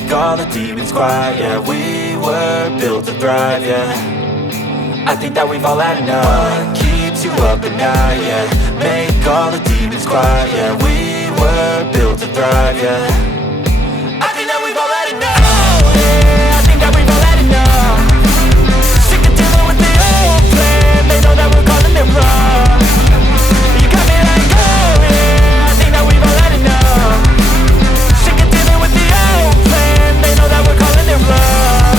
make all the demons quiet. Yeah, we were built to thrive, yeah. I think that we've all had enough. What keeps you up at night, yeah. Make all the demons quiet. Yeah, we were built to thrive, yeah. I think that we've all had enough. Oh, yeah, I think that we've all had enough. Sick of dealing with the old plan. They know that we're calling it wrong. You got me like, oh yeah, I think that we've all had enough. Sick of dealing with the old plan. They know that we're calling it wrong.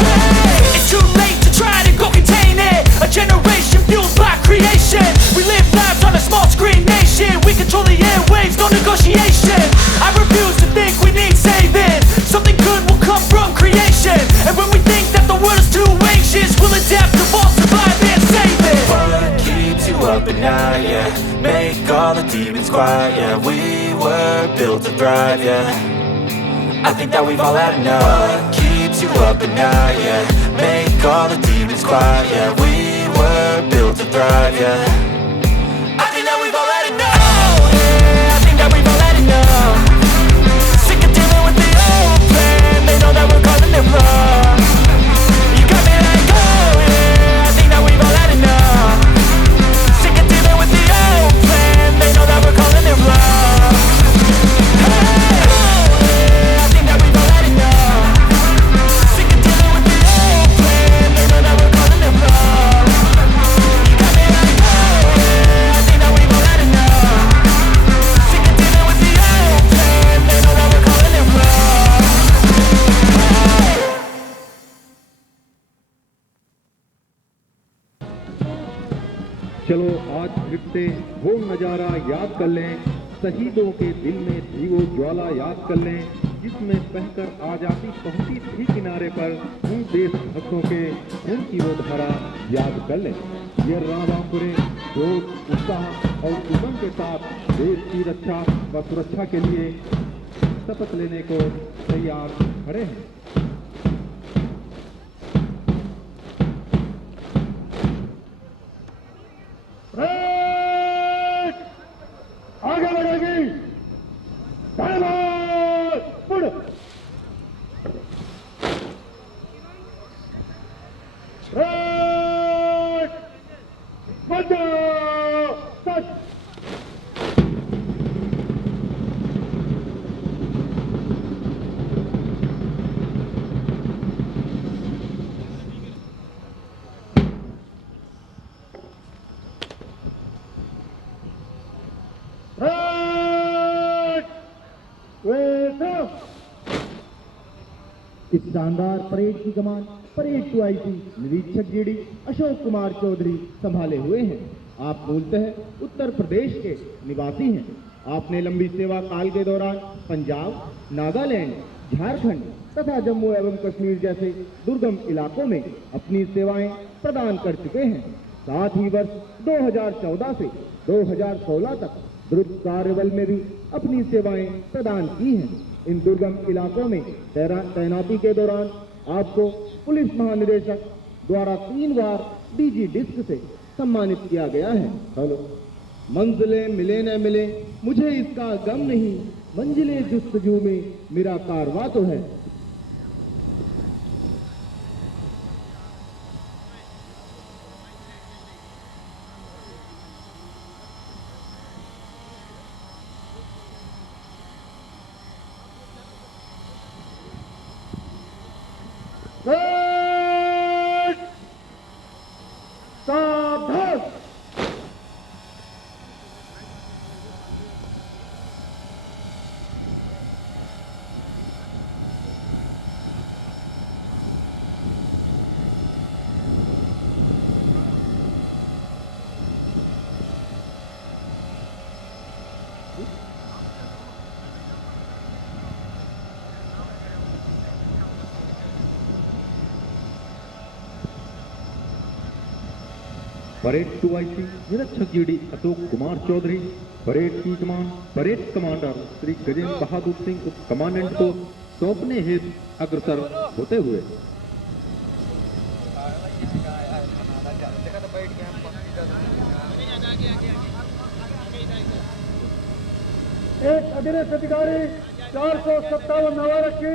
Hey, it's too late to try to go contain it. A generation fueled by creation. We live lives on a small screen nation. We control the airwaves, no negotiation. I refuse to think we need saving. Something good will come from creation. And when we think that the world is too anxious, we'll adapt, evolve, survive and save it. What keeps you up at night, yeah. Make all the demons quiet, yeah. We were built to thrive, yeah. I think that we've all had enough. What keeps you up at night, yeah. Make all the demons quiet, yeah. We were built to thrive, yeah. I think that we've all had enough. Oh yeah, I think that we've all had enough. Sick of dealing with the old plan. They know that we're calling it wrong. You got me like, oh yeah, I think that we've all had enough. Sick of dealing with the old plan. They know that we're calling it wrong. Hey, oh yeah, I think that we've all had enough. Sick of dealing with the old plan. They know that we're calling it wrong. You got me like, oh yeah, I think that we've all had enough. Sick of dealing with the old plan. They know that we're calling it wrong. चलो आज फिर से वो नजारा याद कर लें, शहीदों के दिल में थी वो ज्वाला याद कर लें, जिसमें बहकर आजादी पहुंची थी किनारे पर, उन देशभक्तों के खून की वो धारा याद कर लें। ये रामापुरे जोश, उत्साह और उमंग के साथ देश की रक्षा व सुरक्षा के लिए शपथ लेने को तैयार खड़े हैं। आगे बढ़ेगी, इस शानदार परेड की कमान परेड 2IC निरीक्षक जीडी अशोक कुमार चौधरी संभाले हुए हैं। आप मूलतः उत्तर प्रदेश के निवासी हैं। आपने लंबी सेवा काल के दौरान पंजाब, नागालैंड, झारखंड तथा जम्मू एवं कश्मीर जैसे दुर्गम इलाकों में अपनी सेवाएं प्रदान कर चुके हैं। साथ ही वर्ष 2014 से 2016 तक द्रुत कार्यबल में भी अपनी सेवाएं प्रदान की हैं। इन दुर्गम इलाकों में तैनाती के दौरान आपको पुलिस महानिदेशक द्वारा 3 बार डीजी डिस्क से सम्मानित किया गया है। हेलो, मंजिलें मिले न मिले मुझे इसका गम नहीं, मंजिलें जुस्तजू में मेरा कारवां तो है। परेड 2IC निरीक्षक जीडी अशोक कुमार चौधरी, परेड की कमान परेड कमांडर श्री गजेंद्र बहादुर सिंह उप कमांडेंट को सौंपने हेतु अग्रसर होते हुए एक अधीनस्थ अधिकारी 457 नवारक्षी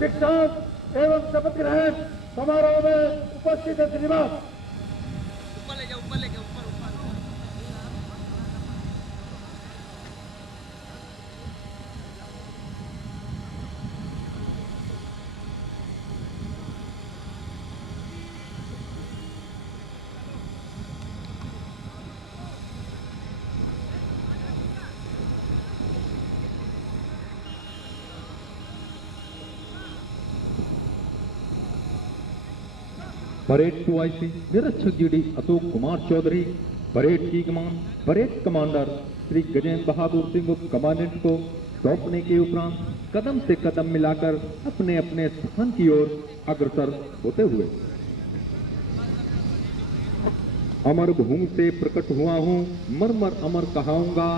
दीक्षांत एवं शपथ ग्रहण समारोह में उपस्थित है। श्रीनिवास परेड 2IC निरीक्षक जीडी अशोक कुमार चौधरी, परेड की कमान परेड कमांडर श्री गजेंद्र बहादुर सिंह उप कमांडेंट को सौंपने के उपरांत कदम से कदम मिलाकर अपने अपने स्थान की ओर अग्रसर होते हुए अमर भूमि से प्रकट हुआ हूँ, मरमर अमर कहाऊंगा,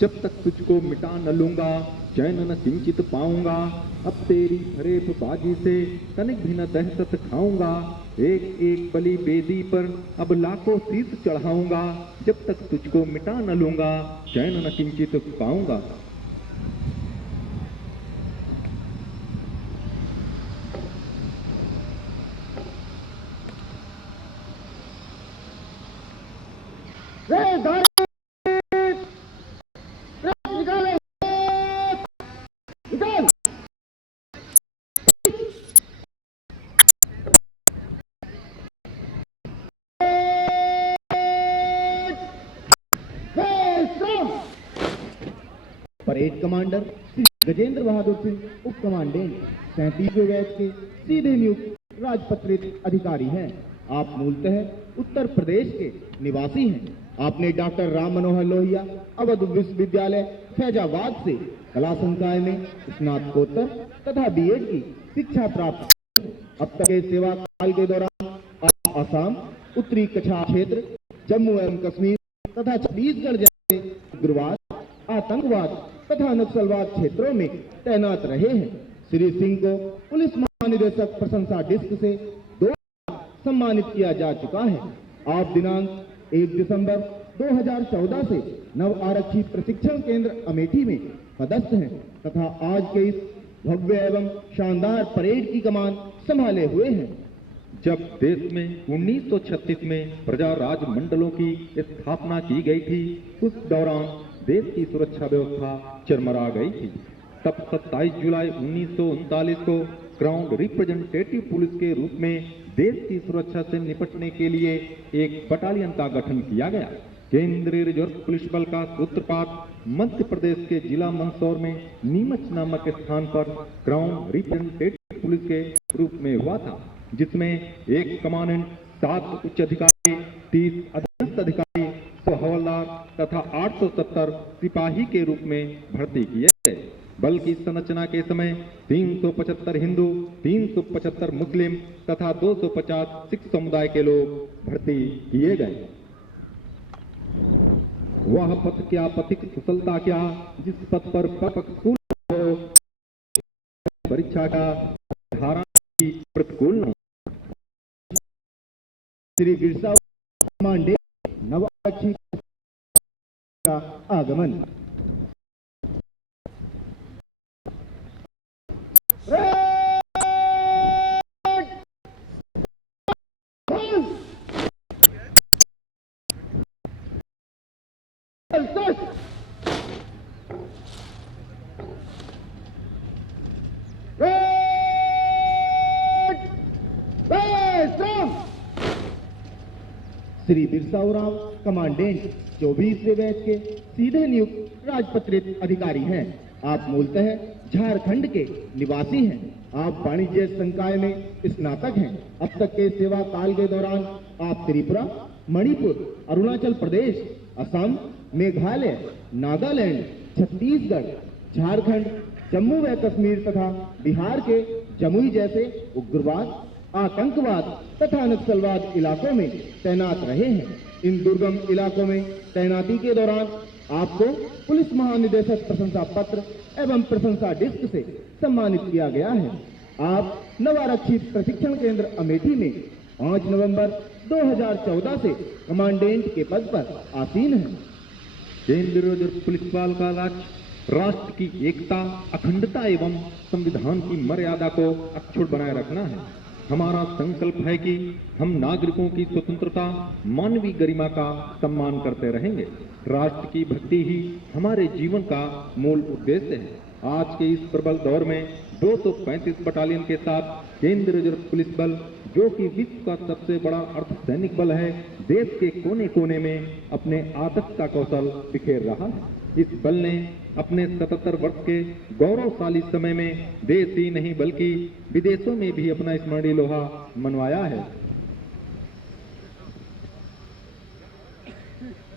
जब तक तुझको मिटा न लूंगा, चैन न किंचित पाऊंगा, अब तेरी फरेब बाजी से तनिक भी न दहशत खाऊंगा, एक एक बलि बेदी पर अब लाखों शीश चढ़ाऊंगा, जब तक तुझको मिटा न लूंगा, चैन न किंचित पाऊंगा। परेड कमांडर श्री गजेंद्र बहादुर सिंह उप कमांडेंट 37वें बैच के सीधे नियुक्त राजपत्रित अधिकारी हैं। आप मूलतः उत्तर प्रदेश के निवासी हैं। आपने डॉक्टर राम मनोहर लोहिया अवध विश्वविद्यालय फैजाबाद से कला संकाय में स्नातकोत्तर तथा बीएड की शिक्षा प्राप्त की। अब तक के सेवा काल के दौरान आप असम, उत्तरी कछार क्षेत्र, जम्मू एवं कश्मीर तथा छत्तीसगढ़ जैसे उग्रवाद, आतंकवाद तथा नक्सलवाद क्षेत्रों में तैनात रहे हैं। श्री सिंह को पुलिस महानिदेशक प्रशंसा डिस्क से 2 बार सम्मानित किया जा चुका है। आप दिनांक 1 दिसंबर 2014 से नव आरक्षी प्रशिक्षण केंद्र अमेठी में पदस्थ हैं तथा आज के इस भव्य एवं शानदार परेड की कमान संभाले हुए हैं। जब देश में 1936 में प्रजा राज मंडलों की स्थापना की गई थी, उस दौरान देश की सुरक्षा व्यवस्था चरमरा गई थी। तब 27 जुलाई 1939 को ग्राउंड रिप्रेजेंटेटिव पुलिस के रूप में देश की सुरक्षा से निपटने के लिए एक बटालियन का गठन किया गया। केंद्रीय रिजर्व पुलिस बल का सूत्रपात मध्य प्रदेश के जिला मंदसौर में नीमच नामक स्थान पर ग्राउंड रिप्रेजेंटेटिव पुलिस के रूप में हुआ था, जिसमें एक कमांडेंट, 7 उच्च अधिकारी, 30 अधीनस्थ अधिकारी, 100 हवलदार तथा 870 सिपाही के रूप में भर्ती किए गए। बल की संरचना के समय 375 हिंदू, 375 मुस्लिम तथा 250 सिख समुदाय के लोग भर्ती किए गए। वह पथ क्या पथिक कुशलता क्या, जिस पथ पर पपक स्कूल हो, परीक्षा का धारा की प्रतिकूल न। श्री बिरसा कमांडेंट नव आरक्षी का आगमन। श्री बिरसाओराव कमांडेंट 24वें बैच के सीधे नियुक्त राजपत्रित अधिकारी हैं। आप मूलतः झारखंड के निवासी हैं। आप वाणिज्य संकाय में स्नातक हैं। अब तक के सेवा काल के दौरान आप त्रिपुरा, मणिपुर, अरुणाचल प्रदेश, असम, मेघालय, नागालैंड, छत्तीसगढ़, झारखंड, जम्मू व कश्मीर तथा बिहार के जमुई जैसे उग्रवाद, आतंकवाद तथा नक्सलवाद इलाकों में तैनात रहे हैं। इन दुर्गम इलाकों में तैनाती के दौरान आपको पुलिस महानिदेशक प्रशंसा पत्र एवं प्रशंसा डिस्क से सम्मानित किया गया है। आप नवारक्षी प्रशिक्षण केंद्र अमेठी में 5 नवंबर 2014 से कमांडेंट के पद पर आसीन हैं। केंद्रीय रिजर्व पुलिस बल का लक्ष्य राष्ट्र की एकता, अखंडता एवं संविधान की मर्यादा को अक्षुण्ण बनाए रखना है। हमारा संकल्प है कि हम नागरिकों की स्वतंत्रता, मानवीय गरिमा का सम्मान करते रहेंगे। राष्ट्र की भक्ति ही हमारे जीवन का मूल उद्देश्य है। आज के इस प्रबल दौर में 235 बटालियन के साथ केंद्रीय रिजर्व पुलिस बल, जो कि विश्व का सबसे बड़ा अर्धसैनिक बल है, देश के कोने कोने में अपने आदर्श का कौशल बिखेर रहा है। इस बल ने अपने 77 वर्ष के गौरवशाली समय में देश ही नहीं बल्कि विदेशों में भी अपना स्मरणीय लोहा मनवाया है।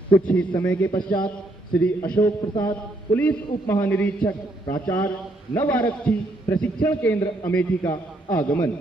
कुछ ही समय के पश्चात श्री अशोक प्रसाद, पुलिस उप महानिरीक्षक, प्राचार्य, नव आरक्षी प्रशिक्षण केंद्र अमेठी का आगमन।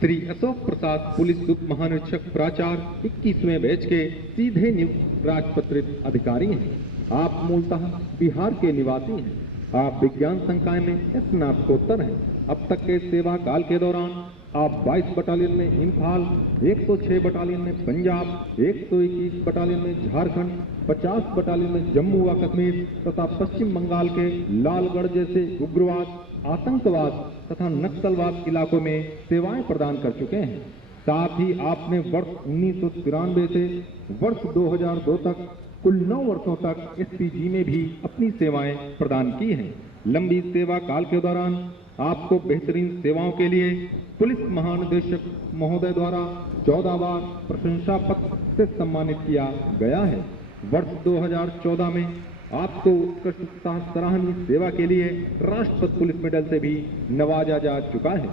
श्री अशोक प्रसाद, पुलिस उप महानिरीक्षक, प्राचार्य, 21वें बैच के सीधे नियुक्त राजपत्रित अधिकारी हैं। आप मूलतः बिहार के निवासी हैं। आप विज्ञान संकाय में स्नातकोत्तर हैं। अब तक के सेवा काल के दौरान आप 22 बटालियन में इम्फाल, 106 बटालियन में पंजाब, 121 बटालियन में झारखंड, 50 बटालियन में जम्मू व कश्मीर तथा पश्चिम बंगाल के लालगढ़ जैसे उग्रवाद, आतंकवाद तथा नक्सलवाद इलाकों में सेवाएं प्रदान कर चुके हैं। साथ ही आपने वर्ष 1993 से वर्ष 2002 तक कुल 9 वर्षों तक एसपीजी में भी अपनी सेवाएं प्रदान की हैं। लंबी सेवा काल के दौरान आपको बेहतरीन सेवाओं के लिए पुलिस महानिदेशक महोदय द्वारा 14 बार प्रशंसा पत्र से सम्मानित किया गया है। वर्ष 2014 में आपको उत्कृष्ट सराहनीय सेवा के लिए राष्ट्रपति पुलिस मेडल से भी नवाजा जा चुका है।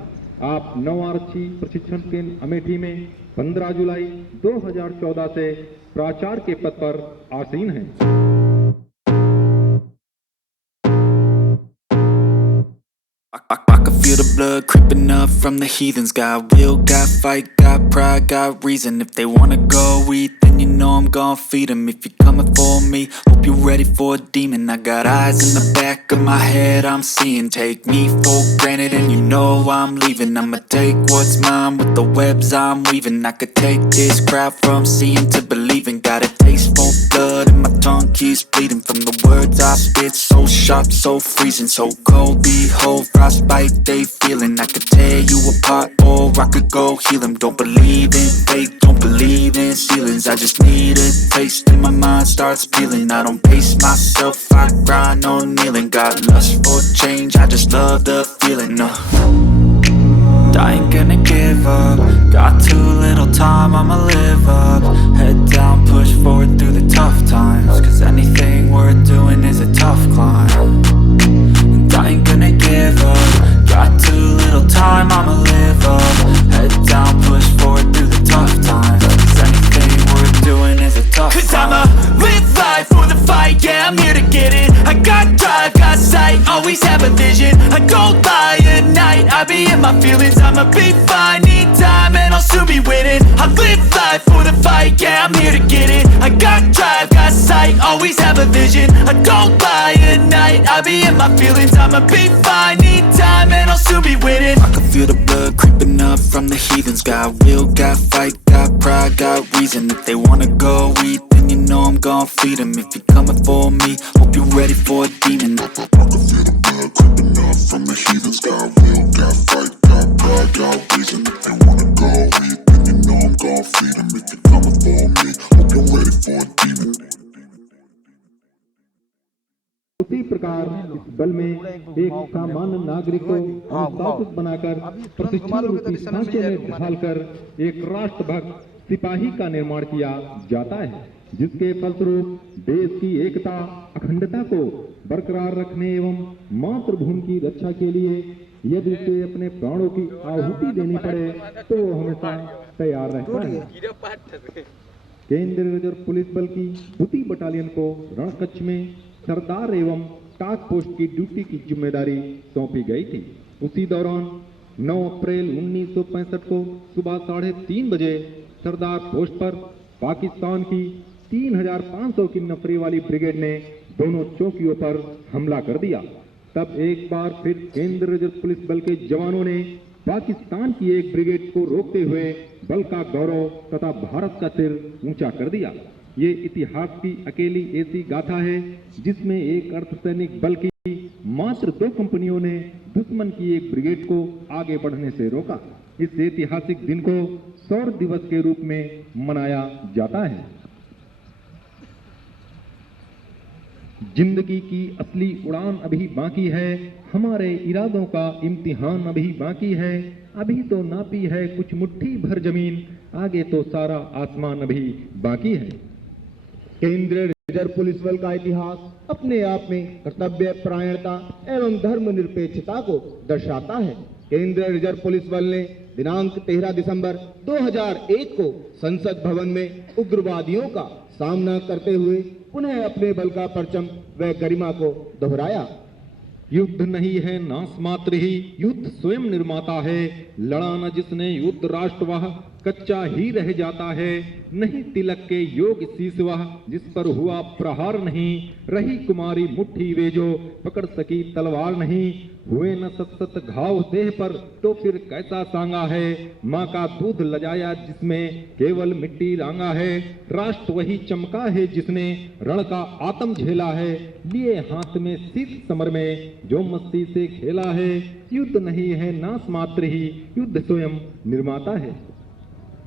आप नव आरक्षी प्रशिक्षण केंद्र अमेठी में 15 जुलाई 2014 से प्राचार्य के पद पर आसीन हैं। I can feel the blood creeping up from the heathens. Got will, got fight, got pride, got reason. If they wanna go eat, then you know I'm gon' feed them. If you're coming for me, hope you're ready for a demon. I got eyes in the back of my head, I'm seeing. Take me for granted and you know I'm leaving. I'ma take what's mine with the webs I'm weaving. I could take this crowd from seeing to believing. Got a taste for blood and my tongue keeps bleeding. From the words I spit, so sharp, so freezing. So cold, behold, frostbite they feeling. I could tear you apart or I could go heal them. Don't believe in fate, don't believe in ceilings. I just need a taste and my mind starts peeling. I don't pace myself, I grind on kneeling. Got lust for change, I just love the feeling. I ain't gonna give up. Got too little time, I'ma live up. Head down, push forward through the tough times. Cause anything worth doing is a tough climb. And I ain't gonna give up. Got too little time, I'ma live up. Head down, push forward through the tough times. Cause anything worth doing is a tough climb. Cause I'ma live life for the fight, yeah, I'm here to get it. I got drive, got sight, always have a vision. I don't lie at night, I be in my feelings. I'ma be fine, need time and I'll soon be winning. I live life for the fight, yeah, I'm here to get it. I got drive, got sight, always have a vision. I don't lie at night, I be in my feelings. I'ma be fine, need time and I'll soon be winning. I can feel the blood creeping up from the heathens. Got will, got fight, got pride, got reason. If they wanna go eat, then you know I'm gon' feed them. If you're coming for me, hope you're ready for a demon. I can feel the blood creeping up from the heathens. Got will, got fight, got pride, got reason. If they wanna go eat, then you know I'm gon' feed them. If you're coming for me, hope you're ready for a demon. उसी प्रकार इस बल में एक सामान्य नागरिक को अनुशासित बनाकर प्रशिक्षण रूपी सांचे में ढालकर एक राष्ट्रभक्त सिपाही का निर्माण किया जाता है, जिसके फलस्वरूप देश की एकता अखंडता को बरकरार रखने एवं मातृभूमि की रक्षा के लिए यदि उसे अपने प्राणों की आहुति देनी पड़े तो वो हमेशा तैयार रहता है। केंद्रीय रिजर्व पुलिस बल की द्वितीय बटालियन को रणकच्छ में सरदार एवं टास्क पोस्ट की ड्यूटी की जिम्मेदारी सौंपी गई थी। उसी दौरान 9 अप्रैल 1965 को सुबह 3:30 बजे सरदार पोस्ट पर पाकिस्तान की 3500 की नफरी वाली ब्रिगेड ने दोनों चौकियों पर हमला कर दिया। तब एक बार फिर केंद्रीय रिजर्व पुलिस बल के जवानों ने पाकिस्तान की एक ब्रिगेड को रोकते हुए बल का गौरव तथा भारत का सिर ऊंचा कर दिया। ये इतिहास की अकेली ऐसी गाथा है जिसमें एक अर्धसैनिक बल की मात्र 2 कंपनियों ने दुश्मन की एक ब्रिगेड को आगे बढ़ने से रोका। इस ऐतिहासिक दिन को शौर्य दिवस के रूप में मनाया जाता है। जिंदगी की असली उड़ान अभी बाकी है, हमारे इरादों का इम्तिहान अभी बाकी है। अभी तो नापी है कुछ मुट्ठी भर जमीन, आगे तो सारा आसमान अभी बाकी है। केंद्रीय रिजर्व पुलिस बल का इतिहास अपने आप में कर्तव्य परायणता एवं धर्मनिरपेक्षता को दर्शाता है। केंद्रीय रिजर्व पुलिस बल ने दिनांक 13 दिसंबर 2001 को संसद भवन में उग्रवादियों का सामना करते हुए पुनः अपने बल का परचम व गरिमा को दोहराया। युद्ध नहीं है नाश मात्र ही, युद्ध स्वयं निर्माता है। लड़ा न जिसने युद्ध राष्ट्र वह कच्चा ही रह जाता है। नहीं तिलक के योग शीश वह जिस पर हुआ प्रहार नहीं। रही कुमारी मुट्ठी वे जो पकड़ सकी तलवार नहीं। हुए न सत घाव देह पर तो फिर कैसा सांगा है। माँ का दूध लजाया जिसमें केवल मिट्टी रांगा है। राष्ट्र वही चमका है जिसने रण का आत्म झेला है। लिए हाथ में शीत समर में जो मस्ती से खेला है। युद्ध नहीं है नाश मात्र ही, युद्ध स्वयं निर्माता है।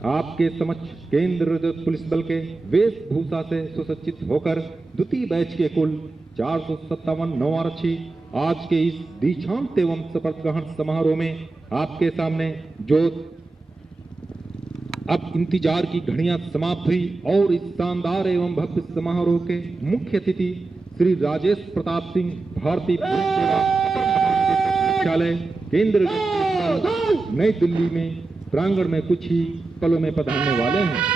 आपके समक्ष केंद्र रिजर्व पुलिस बल के वेशभूषा से सुसज्जित होकर द्वितीय बैच के कुल 457 नवारक्षी आज के इस दीक्षांत एवं शपथ ग्रहण समारोह में आपके सामने जो अब इंतजार की घड़ियां समाप्त हुई और इस शानदार एवं भव्य समारोह के मुख्य अतिथि श्री राजेश प्रताप सिंह भारतीय पुलिस सेवा मुख्यालय केंद्र नई दिल्ली में प्रांगण में कुछ ही पलों में पधारने वाले हैं।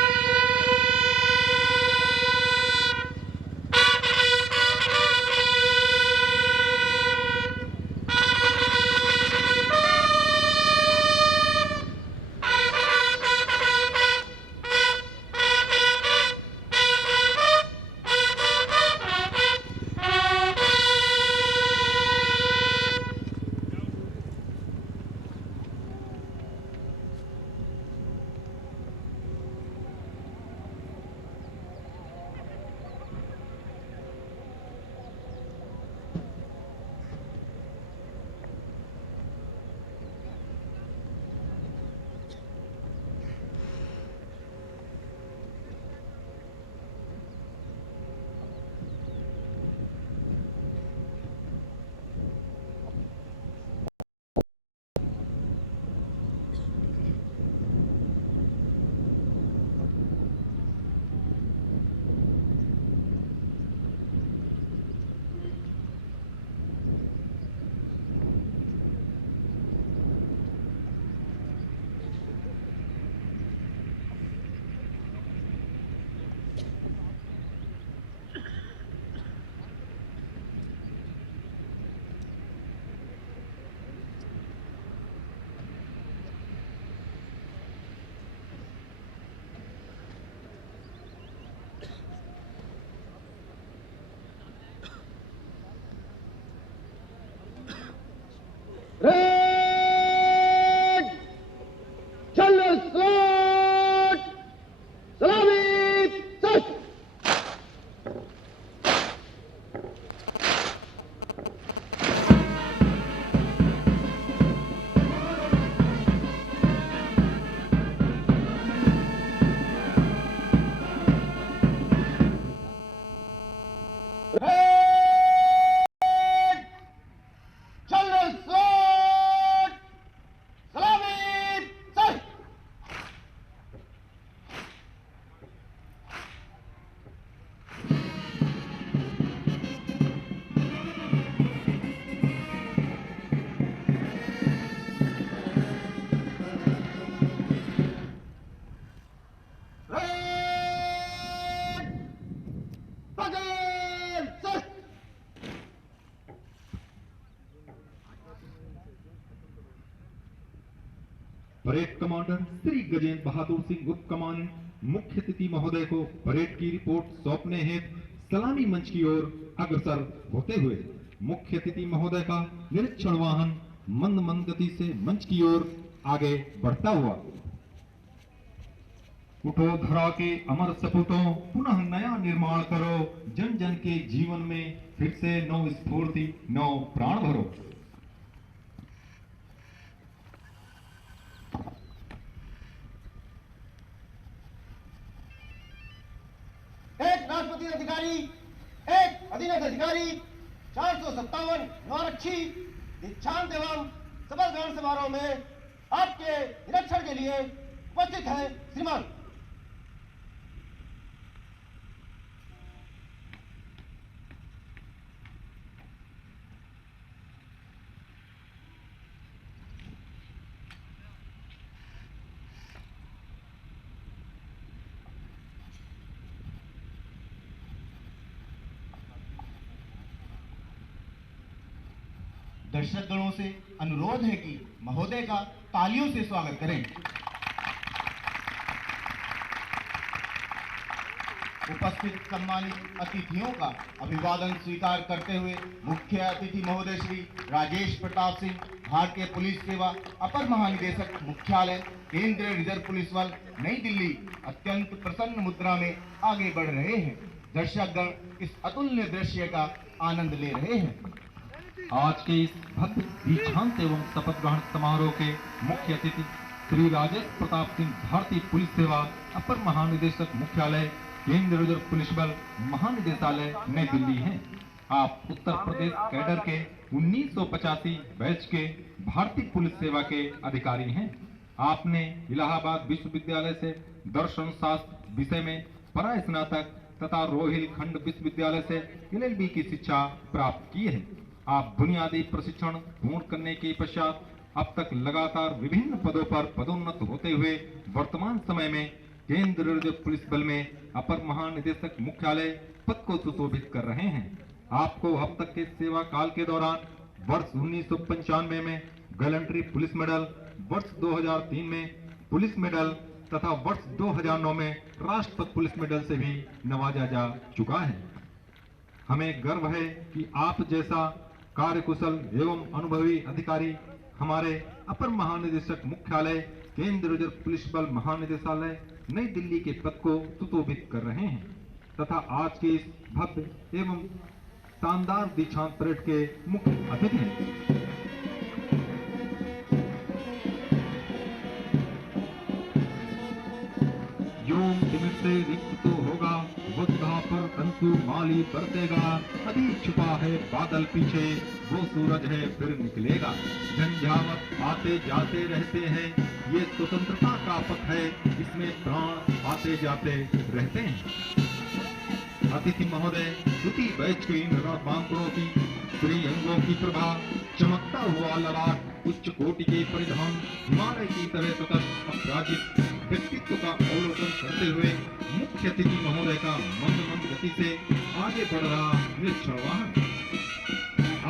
परेड कमांडर श्री गजेंद्र बहादुर सिंह उप कमांडेंट मुख्य अतिथि महोदय को परेड की रिपोर्ट सौंपने हेतु सलामी मंच की ओर अग्रसर होते हुए मुख्य अतिथि महोदय का निरीक्षण वाहन मंद मंद गति से मंच की ओर आगे बढ़ता हुआ। उठो धरा के अमर सपूतों, पुनः नया निर्माण करो, जन जन के जीवन में फिर से नव स्फूर्ति, नव प्राण भरो। एक राष्ट्रपति अधिकारी, एक अधीनस्थ अधिकारी, 457 नवरक्षी दीक्षांत एवं शपथ ग्रहण समारोह में आपके निरीक्षण के लिए उपस्थित है। श्रीमान दर्शकगणों से अनुरोध है कि महोदय का तालियों से स्वागत करें। उपस्थित सम्मानित अतिथियों का अभिवादन स्वीकार करते हुए मुख्य अतिथि महोदय श्री राजेश प्रताप सिंह, भारतीय पुलिस सेवा अपर महानिदेशक मुख्यालय, केंद्रीय रिजर्व पुलिस बल, नई दिल्ली, अत्यंत प्रसन्न मुद्रा में आगे बढ़ रहे हैं। दर्शकगण इस अतुल्य दृश्य का आनंद ले रहे हैं। आज के इस भव्य दीक्षांत एवं शपथ ग्रहण समारोह के मुख्य अतिथि श्री राजेश प्रताप सिंह, भारतीय पुलिस सेवा अपर महानिदेशक मुख्यालय, केंद्रीय रिजर्व पुलिस बल, महानिदेशालय, नई दिल्ली हैं। आप उत्तर प्रदेश कैडर के 1985 बैच के भारतीय पुलिस सेवा के अधिकारी हैं। आपने इलाहाबाद विश्वविद्यालय से दर्शन शास्त्र विषय में परास्नातक तथा रोहिलखंड विश्वविद्यालय से LLB की शिक्षा प्राप्त की है। आप बुनियादी प्रशिक्षण पूर्ण करने के पश्चात अब तक लगातार विभिन्न पदों पर पदोन्नत होते हुए वर्तमान समय में केंद्रीय रिजर्व पुलिस बल में अपर महानिदेशक मुख्यालय पद को सुशोभित कर रहे हैं। आपको अब तक के सेवा काल के दौरान वर्ष 1995 में गैलेंट्री पुलिस मेडल, वर्ष 2003 में पुलिस मेडल तथा वर्ष 2009 में राष्ट्रपति पुलिस मेडल से भी नवाजा जा चुका है। हमें गर्व है कि आप जैसा कार्यकुशल एवं अनुभवी अधिकारी हमारे अपर महानिदेशक मुख्यालय, केंद्रीय रिजर्व पुलिस बल महानिदेशालय, नई दिल्ली के पद को सुशोभित कर रहे हैं तथा आज के इस भव्य एवं शानदार दीक्षांत परेड के मुख्य अतिथि हैं। योम तिमिर से रिक्त तो होगा, बुद्धा पर अंशु माली बरतेगा, अभी छुपा है बादल पीछे, वो सूरज है फिर निकलेगा। झंझावत आते जाते रहते हैं, ये स्वतंत्रता का पथ है, इसमें प्राण आते जाते रहते हैं। अतिथि महोदय, द्वितीय बैच के इन रणबांकुरों की श्रीअंगों की प्रभा, चमकता हुआ ललाट, उच्च कोटि के परिधान, हिमालय की तरह सतत अपराजित व्यक्तित्व का अवलोकन करते हुए मुख्य अतिथि महोदय का मंद मंद गति से आगे बढ़ रहा निरीक्षण वाहन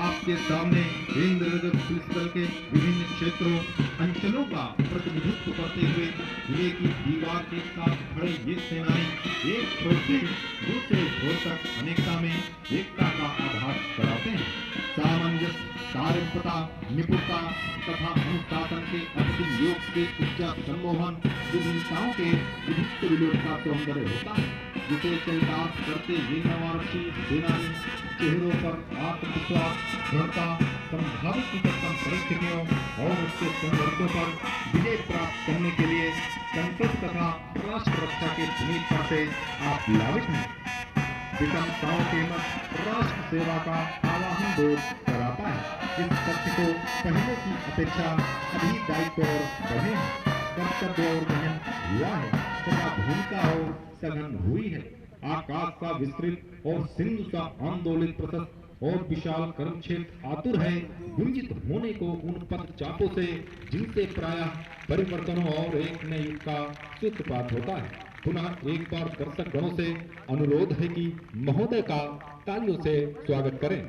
आपके सामने केंद्रीय रिजर्व पुलिस बल के विभिन्न क्षेत्रों अंचलों का प्रतिनिधित्व करते हुए किले की दीवार के साथ खड़े ये सेनानी एक छोर से दूसरे छोर तक अनेकता में एकता का आभास कराते हैं। सामंजस्य, कार्यप्रता, निपुणता तथा अनुशासन के अंतिम योग से उच्च सम्मोहन विभिन्नताओं के विभिन्न विलोक का सौंदर्य होता है, जिसे चरितार्थ करते ये नवारक्षी सेनानी चेहरों पर आत्मविश्वास, दृढ़ता, संभावित निकटतम परिस्थितियों और उसके संघर्षों पर विजय प्राप्त करने के लिए संकल्प तथा राष्ट्र रक्षा के दृढ़ता से आप लावित हैं। विषमताओं के मत राष्ट्र सेवा का आवाहन बोध कराता है। इस तथ्य को कहने की अपेक्षा अभी दायित्व और बढ़े हैं, कर्तव्य और गहन हुआ है तथा भूमिका और सघन हुई है। आकाश का विस्तृत और सिंधु का आंदोलित प्रशस्त और विशाल कर्म क्षेत्र आतुर है गुंजित होने को उन पथ चापों से जिनसे प्रायः परिवर्तनों और एक नए युग का सूत्रपात होता है। पुनः एक बार दर्शक गणों से अनुरोध है कि महोदय का तालियों से स्वागत करें।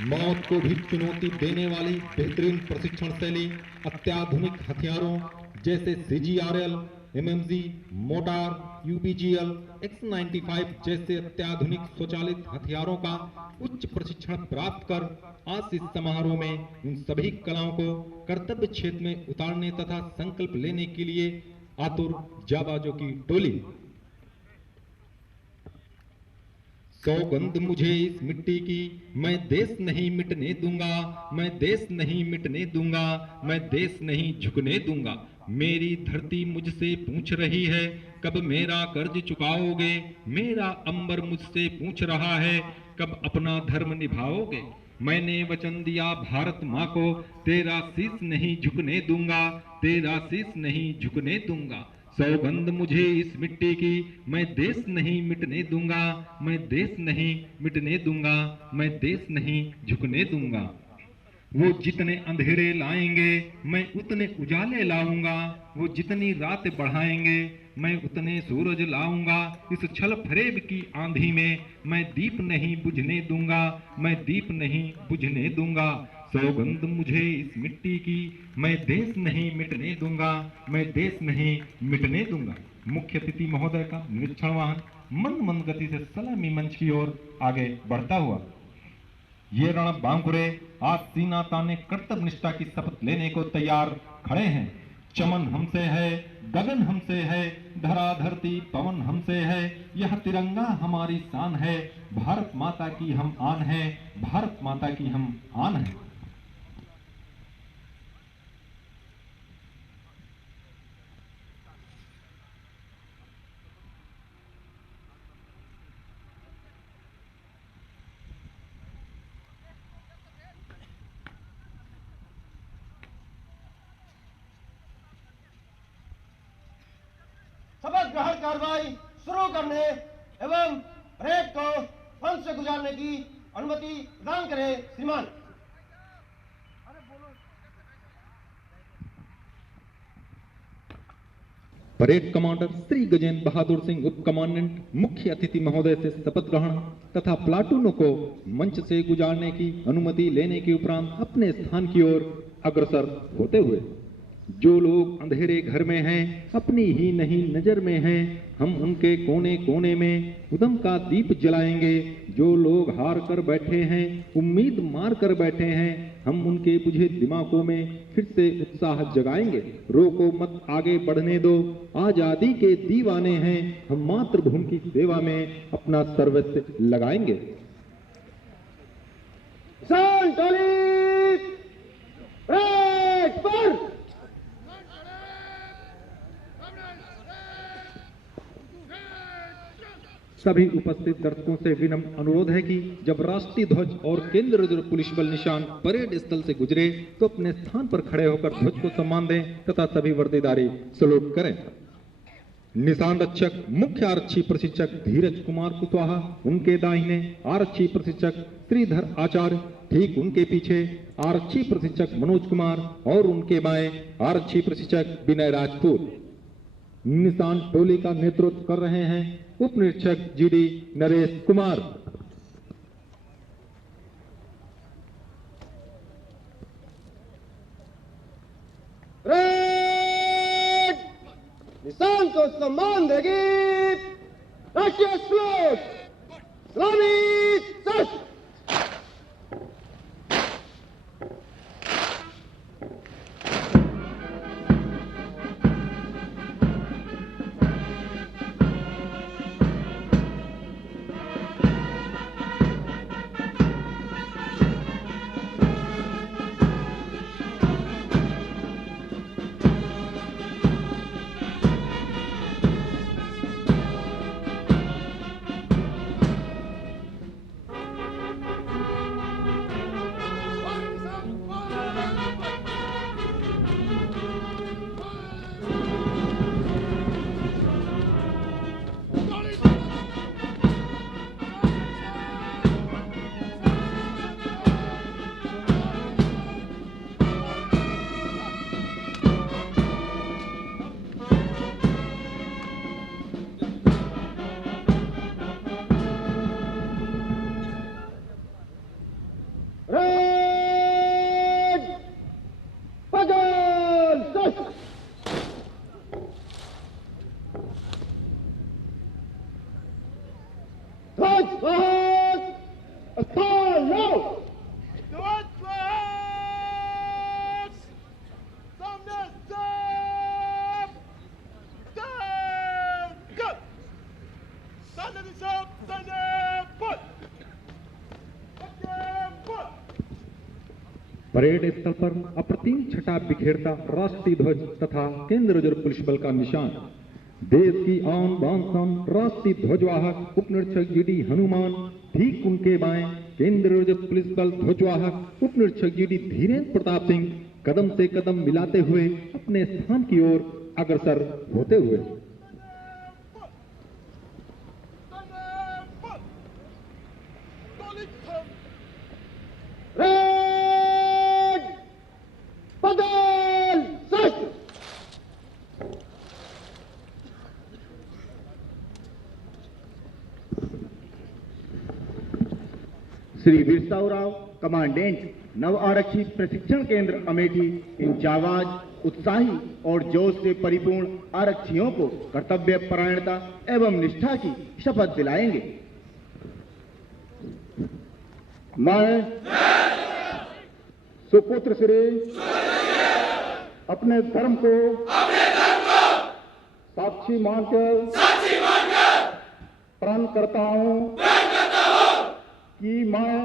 मौत को भी चुनौती देने वाली बेहतरीन प्रशिक्षण शैली, अत्याधुनिक हथियारों जैसे CGRL, MMG, motor, UPGL, X95 जैसे अत्याधुनिक स्वचालित हथियारों का उच्च प्रशिक्षण प्राप्त कर आज इस समारोह में उन सभी कलाओं को कर्तव्य क्षेत्र में उतारने तथा संकल्प लेने के लिए आतुर जाबाजों की टोली। सौगंध मुझे इस मिट्टी की, मैं देश नहीं मिटने दूंगा, मैं देश नहीं मिटने दूंगा, मैं देश नहीं झुकने दूंगा। मेरी धरती मुझसे पूछ रही है, कब मेरा कर्ज चुकाओगे? मेरा अंबर मुझसे पूछ रहा है, कब अपना धर्म निभाओगे? मैंने वचन दिया भारत माँ को, तेरा शीश नहीं झुकने दूंगा, तेरा शीश नहीं झुकने दूंगा। सौगंध मुझे इस मिट्टी की, मैं देश नहीं मिटने दूंगा, मैं देश नहीं मिटने दूंगा, मैं देश नहीं झुकने दूंगा। वो जितने अंधेरे लाएंगे मैं उतने उजाले लाऊंगा, वो जितनी रात बढ़ाएंगे मैं उतने सूरज लाऊंगा। इस छल फरेब की आंधी में मैं दीप नहीं बुझने दूंगा, मैं दीप नहीं बुझने दूंगा। सौगंध मुझे इस मिट्टी की, मैं देश नहीं मिटने दूंगा, मैं देश नहीं मिटने दूंगा। मुख्य अतिथि महोदय का निरीक्षण वाहन मंद मंद गति से सलामी मंच की ओर आगे बढ़ता हुआ। ये रण बांकुरे आज सीना ताने कर्तव्य निष्ठा की शपथ लेने को तैयार खड़े हैं। चमन हमसे है, गगन हमसे है, धरा धरती पवन हमसे है, यह तिरंगा हमारी शान है, भारत माता की हम आन है, भारत माता की हम आन है। शपथ ग्रहण कार्रवाई शुरू करने एवं परेड को मंच से गुजारने की अनुमति प्रदान करें श्रीमान। परेड कमांडर श्री गजेंद्र बहादुर सिंह उप कमांडेंट मुख्य अतिथि महोदय से शपथ ग्रहण तथा प्लाटूनों को मंच से गुजारने की अनुमति लेने के उपरांत अपने स्थान की ओर अग्रसर होते हुए। जो लोग अंधेरे घर में हैं, अपनी ही नहीं नजर में हैं, हम उनके कोने कोने में उद्यम का दीप जलाएंगे। जो लोग हार कर बैठे हैं, उम्मीद मार कर बैठे हैं, हम उनके बुझे दिमागों में फिर से उत्साह जगाएंगे। रोको मत, आगे बढ़ने दो, आजादी के दीवाने हैं, हम मातृभूमि की सेवा में अपना सर्वस्व लगाएंगे। सभी उपस्थित दर्शकों से विनम्र अनुरोध है कि जब राष्ट्रीय ध्वज और केंद्रीय रिजर्व पुलिस बल निशान परेड स्थल से गुजरे तो अपने स्थान पर खड़े होकर ध्वज को सम्मान दें तथा सभी वर्दीधारी सलूट करें। निशान रक्षक मुख्य आरक्षी प्रशिक्षक धीरज कुमार कुशवाहा, उनके दाहिने आरक्षी प्रशिक्षक श्रीधर आचार्य, ठीक उनके पीछे आरक्षी प्रशिक्षक मनोज कुमार और उनके बाएं आरक्षी प्रशिक्षक विनय राजपूत। निशान टोली का नेतृत्व कर रहे हैं उप निरीक्षक GD नरेश कुमार। निशान को सम्मान देगी राष्ट्रीय स्लोट सलामी सच। परेड स्थल पर अप्रतिम छटा बिखेरता राष्ट्रीय ध्वज तथा केंद्रीय रिजर्व पुलिस बल का निशान, देश की आन बान शान राष्ट्रीय ध्वजवाहक उपनिरीक्षक जीडी हनुमान, ठीक उनके बाएं केंद्रीय रिजर्व पुलिस बल ध्वजवाहक उपनिरीक्षक जीडी धीरेन्द्र प्रताप सिंह कदम से कदम मिलाते हुए अपने स्थान की ओर अग्रसर होते हुए। श्री वीरसाऊ राव कमांडेंट नव आरक्षी प्रशिक्षण केंद्र अमेठी इन जाबाज, उत्साही और जोश से परिपूर्ण आरक्षियों को कर्तव्य परायणता एवं निष्ठा की शपथ दिलाएंगे। मैं सुपुत्र श्री अपने धर्म को साक्षी मानकर प्रण करता हूं कि मैं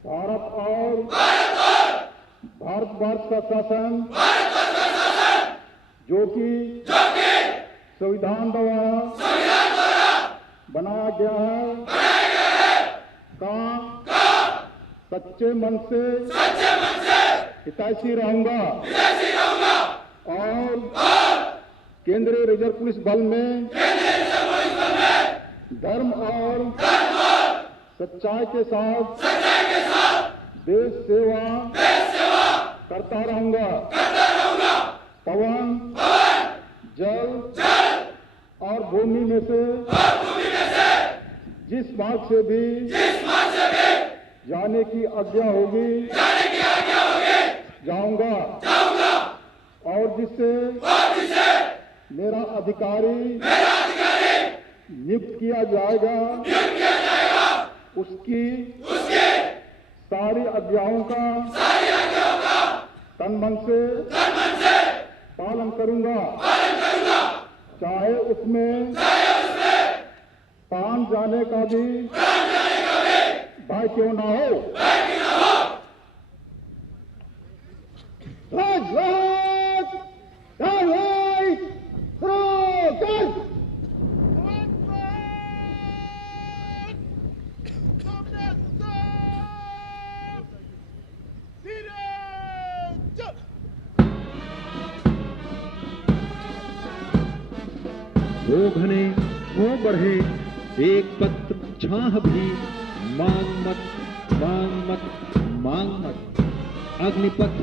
भारत और भारतवर्ष का शासन जो कि संविधान द्वारा बनाया गया है का सच्चे मन से हितैषी रहूंगा और केंद्रीय रिजर्व पुलिस बल में धर्म और सच्चाई के साथ देश सेवा करता रहूंगा। पवन, जल और भूमि में से जिस मार्ग से भी जाने की आज्ञा होगी जाऊंगा और जिससे मेरा अधिकारी नियुक्त किया जाएगा उसकी सारी आज्ञाओं का तन मन से पालन करूंगा, चाहे उसमें प्राण जाने का भी भय क्यों ना हो। वो घने वो बढ़े एक पत्र छाह भी मांग मत मांग मत मांग मत। अग्निपथ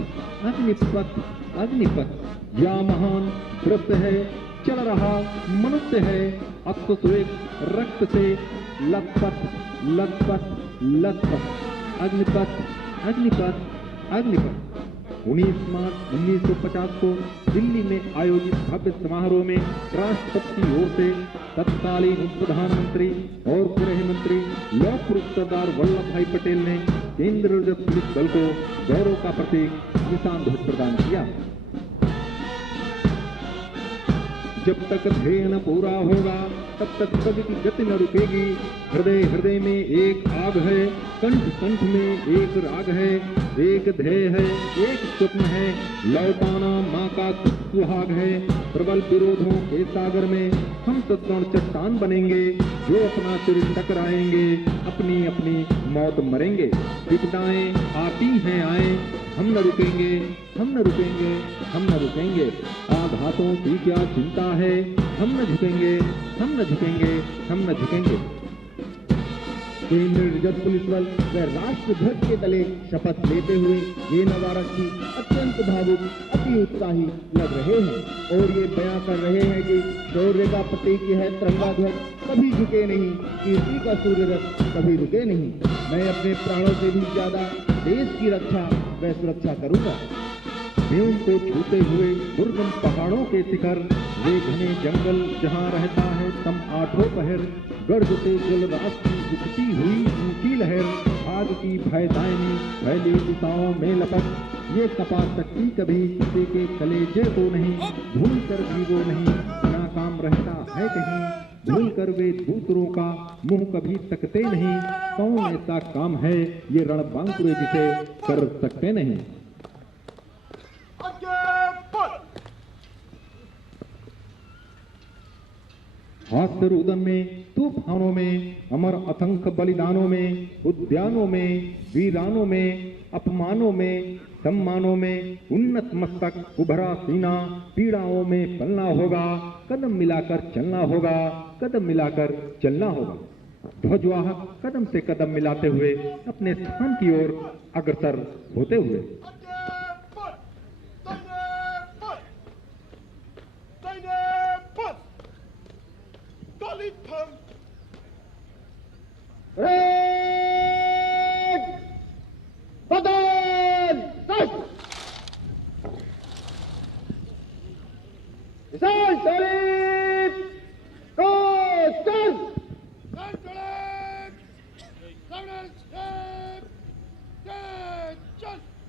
अग्निपथ अग्निपथ या महान दृश्य है चल रहा मनुष्य है अश्वश्वेत रक्त से लथपथ लथपथ लथपथ। अग्निपथ अग्निपथ अग्निपथ। 19 मार्च 1950 को दिल्ली में आयोजित भव्य समारोह में राष्ट्रपति की ओर से तत्कालीन उप प्रधानमंत्री और गृह मंत्री लौह पुरुष सरदार वल्लभ भाई पटेल ने केंद्रीय रिजर्व पुलिस बल को गौरव का प्रतीक निशान ध्वज प्रदान किया। जब तक ध्येय न पूरा होगा तब तक कवि की गति न रुकेगी। हृदय हृदय में एक आग है, कंठ कंठ में एक राग है, एक ध्येय है एक स्वप्न है, लौटाना माँ का सुहाग है। प्रबल विरोधों के सागर में हम सद्गुण चट्टान बनेंगे, जो अपना सिर टकराएंगे अपनी अपनी मौत मरेंगे। विपदाएं आती हैं आए, हम न रुकेंगे हम न रुकेंगे हम न रुकेंगे। आघातों की क्या चिंता है, हम न झुकेंगे हम न झुकेंगे हम न झुकेंगे। केंद्रीय रिजर्व पुलिस बल व राष्ट्र ध्वज के तले शपथ लेते हुए ये नवारक्षी अत्यंत भावुक अति उत्साही लग रहे हैं और ये बयां कर रहे हैं कि शौर्य का प्रतीक यह तिरंगा ध्वज कभी झुके नहीं, कीर्ति का सूर्य रथ कभी रुके नहीं। मैं अपने प्राणों से भी ज्यादा देश की रक्षा व सुरक्षा करूंगा। न्यून को छूते हुए दुर्गम पहाड़ों के शिखर, वे घने जंगल जहां रहता है तम आठों पहर। गर्जते जलराशि की उठती हुई ऊंची लहर, आग की भयदायनी फैली दिशाओं में लपट। ये तपा शक्ति कभी किसी के कलेजे को नहीं, भूल कर भी वो नहीं नाकाम रहता है कहीं। भूल कर वे दूसरों का मुंह कभी तकते नहीं। कौन ऐसा काम है ये रणबांकुरे जिसे कर सकते नहीं। हास्य रुदन में, तूफानों में, अमर असंख्य बलिदानों में, उद्यानों में, वीरानों में, अपमानों में, सम्मानों में, उन्नत मस्तक, उभरा सीना, पीड़ाओं में पलना होगा। कदम मिलाकर चलना होगा, कदम मिलाकर चलना होगा। ध्वजवाहक कदम से कदम मिलाते हुए अपने स्थान की ओर अग्रसर होते हुए।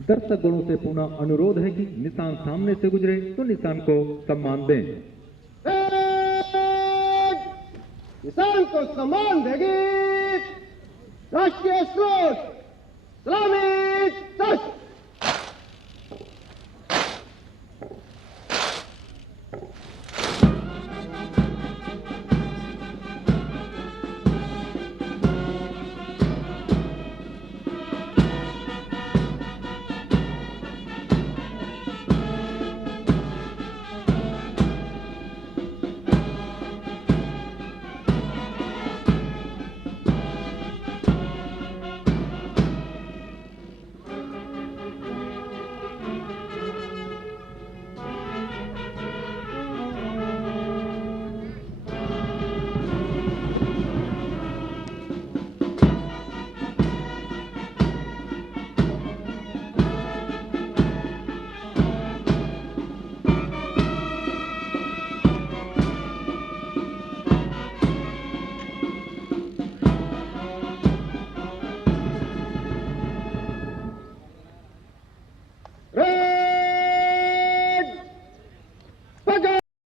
दर्शक गणों से पुनः अनुरोध है कि निशान सामने से गुजरे तो निशान को सम्मान दें। निशान को सम्मान देगी राष्ट्रीय स्रोत सलामी।